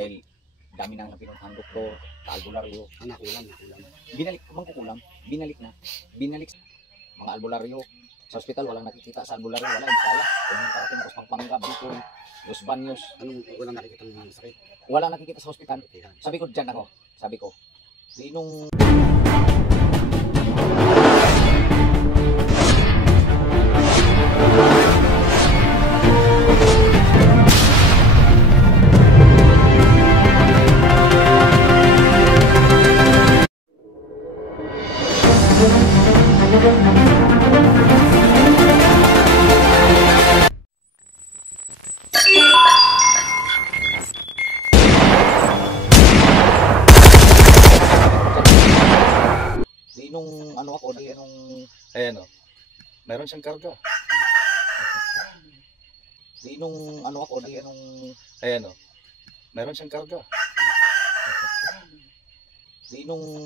Dahil dami nang pinuntahan doktor, albularyo. Nakulam. Binalik, mangkukulam, binalik mga albularyo. Sa ospital, walang nakikita sa albularyo, wala, hindi kaya. Kung yung parating ako Pampanga, Bicol, Los Baños. Anong walang nakikita ng sakit? Wala nakikita sa ospital. Sabi ko, dyan ako. Sabi ko, nung ano ako, ayan o, meron siyang karga. ano ako, ayan o, meron siyang karga.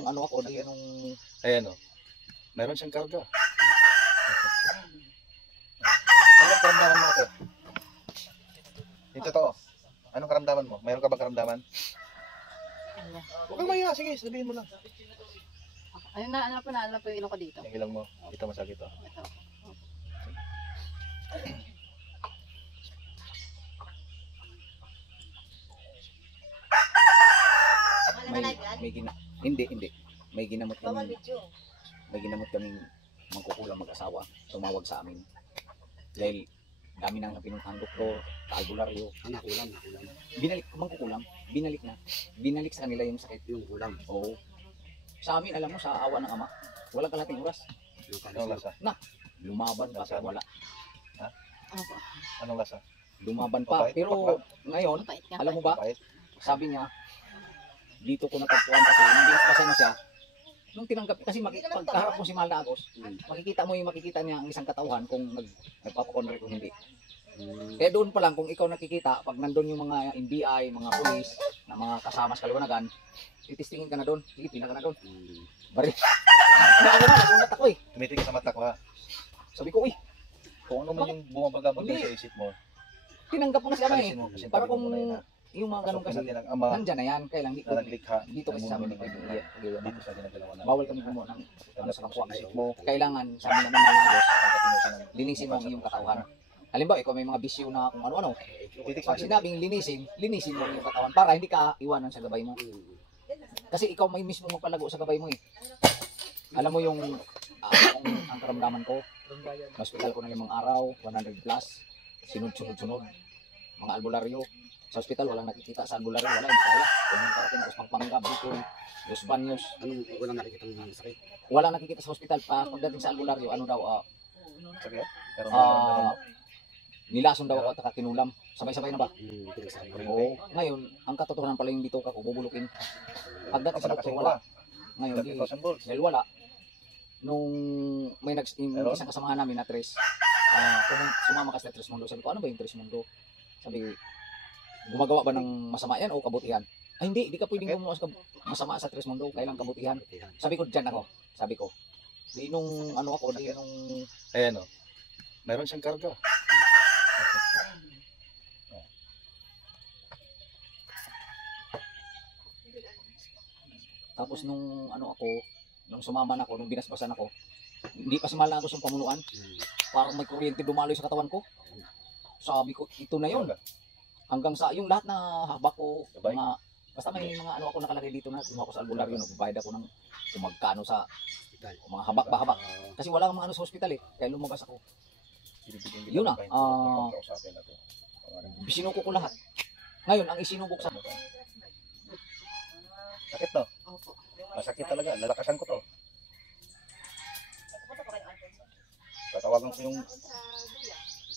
ano ako, ayan o, meron siyang karga. Anong karamdaman mo ito? Ito to. Anong karamdaman mo? Mayroon ka ba karamdaman? Huwag kang mahiya. Sige, sabihin mo lang. Ano po yung ilong ko dito? Yung ilang mo. Dito masakit to. Ito. hindi. May ginamot kaming mangkukulam mag-asawa. Tumawag sa amin. Dahil dami nang pinuntahan doktor, albularyo. Nakulam. Binalik sa kanila yung sakit. Yung kulam. Oo. Sa amin, alam mo, sa awa ng ama, wala kalating oras. Anong lasa? Lumaban pa sa wala. Opo. Anong lasa? Lumaban pa. Mapait, Pero ngayon, Mapait nga. alam mo ba, Mapait? sabi niya, dito ko natagpuan kasi nung binasbasan na siya, nung tinanggap, kasi pagkaharap mo si Mahal na Agos, makikita niya ang isang katauhan kung nagpapakonre kung hindi. Kaya doon pa lang, kung ikaw nakikita, pag nandun yung mga NBI, mga polis, na mga kasama sa kaliwanagan, titistingin ka na doon, sige, pila ka na doon. Bari. Nakunat ako eh. Tumitig ka sa mata ko ha. Sabi ko, Kung ano man yung bumabaga mo Hindi. sa isip mo, tinanggap mo na si ama eh. alisin mo. Kasi Para tabi kung mo muna yun ha. yung mga ganun kasi, Pasok ng ama nandyan na yan, kailang na naglikha. dito kasi sa amin, Dito sa ginagalawa na. bawal kami gumawa ng ano sa kapwa isip mo. Kailangan, sabi naman ng mga Diyos, linisin mo ang iyong katawan. Halimbawa, ikaw may mga bisyo na kung ano-ano. Pag sinabing linisin mo ang iyong katawan para hindi ka iwanan sa gabay mo. Kasi ikaw may mismo magpalago sa gabay mo eh. Alam mo yung ang karamdaman ko, hospital ko na 5 araw, 100 plus, sunod. Mga albularyo. Sa hospital, walang nakikita sa albularyo, wala, hindi kaya. Kung yung parating ako Pampanga, Bicol, Los Baños. Anong walang nakikita ng sakit? Wala nakikita sa hospital. Pagdating sa albularyo, ano daw, Sakit? Pero nilason daw ako at kinulam. Sabay-sabay na ba? Pinagsama. Oo. Ngayon, ang katotohanan pala yung dito ka, bubulukin. Pagdating sa doktor, wala. Ngayon, di, 30,000 volts. dahil wala. Nung may yung isang kasamahan namin na Tres, sumama ka sa Tres Mundo. Sabi ko, ano ba yung Tres Mundo? Sabi, gumagawa ba ng masama yan o kabutihan? Ay hindi ka pwedeng gumawa sa masama sa Tres Mundo, kailang kabutihan. Sabi ko, dyan ako. Sabi ko, nung ano ako, nung Ayan o, meron siyang karga. tapos nung ano ako, nung sumama na ako, nung binasbasan ako, hindi pa sumala ako sa pamunuan. Parang may kuryente dumaloy sa katawan ko. Sabi ko, ito na yun. Hanggang sa yung lahat na habak ko, mga, basta may mga ano ako nakalagay dito na kumuha ko sa albularyo, nagbayad ako ng kung magkano sa mga habak. Kasi wala kang mga ano sa hospital eh, kaya lumabas ako. Yun na, sinuko ko lahat. Ngayon, ang isinubok sa Sakit no? Opo. Masakit talaga. Lalakasan ko to. Tatawagan ko yung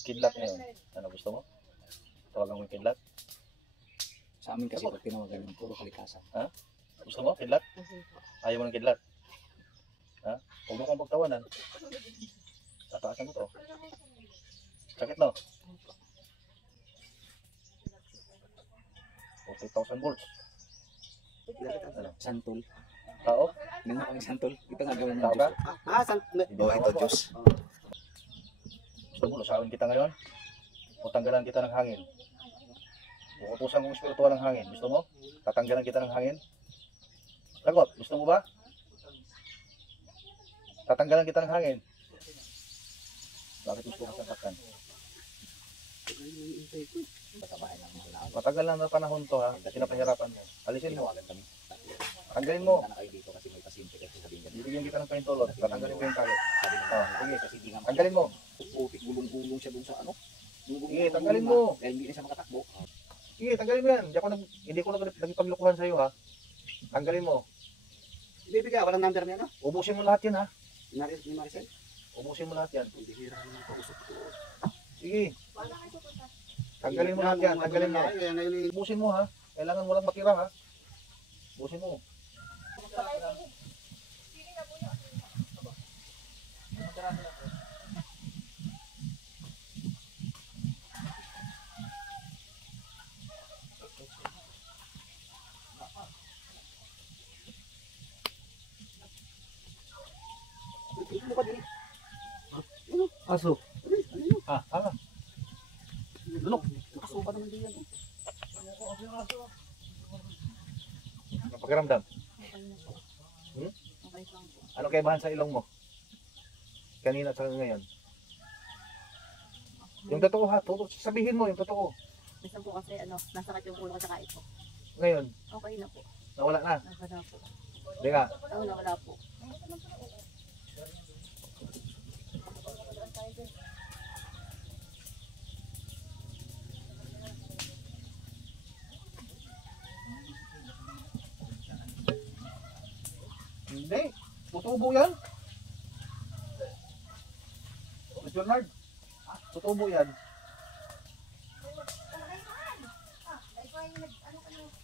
kidlat ngayon. Ano gusto mo? Tawagan mo yung kidlat? sa amin kasi pag tinawagan ng puro kalikasan. Gusto mo kidlat? Ayaw mo ng kidlat? Ha? Huwag mo kong pagtawanan. Tataasan ko to. Sakit no? 40,000 volts. Ano? Santol. Tao? Nang ako yung santol. Ito nga gawin ng Tao ka? Diyos. Ito Diyos. Gusto mo, lusawin kita ngayon? O tanggalan kita ng hangin? Uutusan kong espiritual ng hangin. Gusto mo? Tatanggalan kita ng hangin? Sagot, gusto mo ba? Tatanggalan kita ng hangin. Bakit gusto ka sasaktan? Patabahin ng mga lahat. Matagal na panahon to ha. Pinapahirapan mo. Alisin mo. Tinawagan kami. Tanggalin mo. Punta na kayo dito kasi may pasyente kasi sabihin niya. Bibigyan kita ng pahintulot. Tatanggalin ko yung tali. Sabi niya, Oh, sige. kasi di nga Tanggalin mo. putik, gulong-gulong siya dun sa ano. Sige, tanggalin mo. Dahil hindi na siya makatakbo. Sige, tanggalin mo yan. Hindi ko nagpaglukuhan sa'yo ha. Tanggalin mo. Ibibigay, walang number niya, no? Ubusin mo lahat yan ha. Ni Maricel? Ubusin mo lahat yan. Hindi hira naman kausap ko. Sige. Tanggalin mo lahat yan. Tanggalin mo. Ngayon, Ubusin mo ha. Kailangan mo lang matira ha. Ubusin mo. aso. Ah, ah. Lunok. Aso pa naman din yan. Ang pakiramdam. Okay na po. Hmm? Okay lang po. Ano kaibahan sa ilong mo? Kanina sa ngayon. Yung totoo ha. Sabihin mo yung totoo. Minsan po kasi nasakit yung ulo ko sa kait po. Ngayon, Okay na po. nawala na. Nawala po. Hindi nga. Nawala po. Hindi. Tutubo yan. Miss Bernard. Tutubo yan.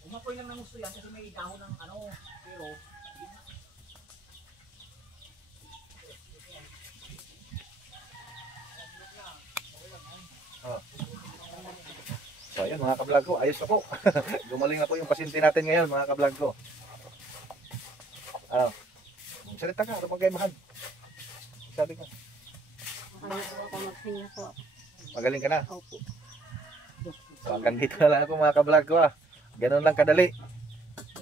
Umapoy lang ng gusto yan kasi may dahon ng ano, pero So ayun mga kablog ko, ayos na po. Gumaling na po yung pasyente natin ngayon mga kablog ko. Ano? Salita ka, ano pang kaibahan? Sabi ka, Okay na po ako. Magsinga po. magaling ka na. Opo. So hanggang dito na lang ako mga kablog ko Ganun lang kadali.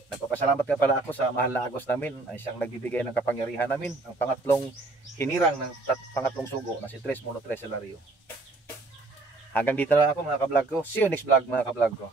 Nagpapasalamat ka pala ako sa mahal na Agos namin ay siyang nagbibigay ng kapangyarihan namin. Ang pangatlong hinirang ng pangatlong sugo na si Tres Mono Tres Hilario. Hanggang dito na lang ako mga kablog ko. See you next vlog mga kablog ko.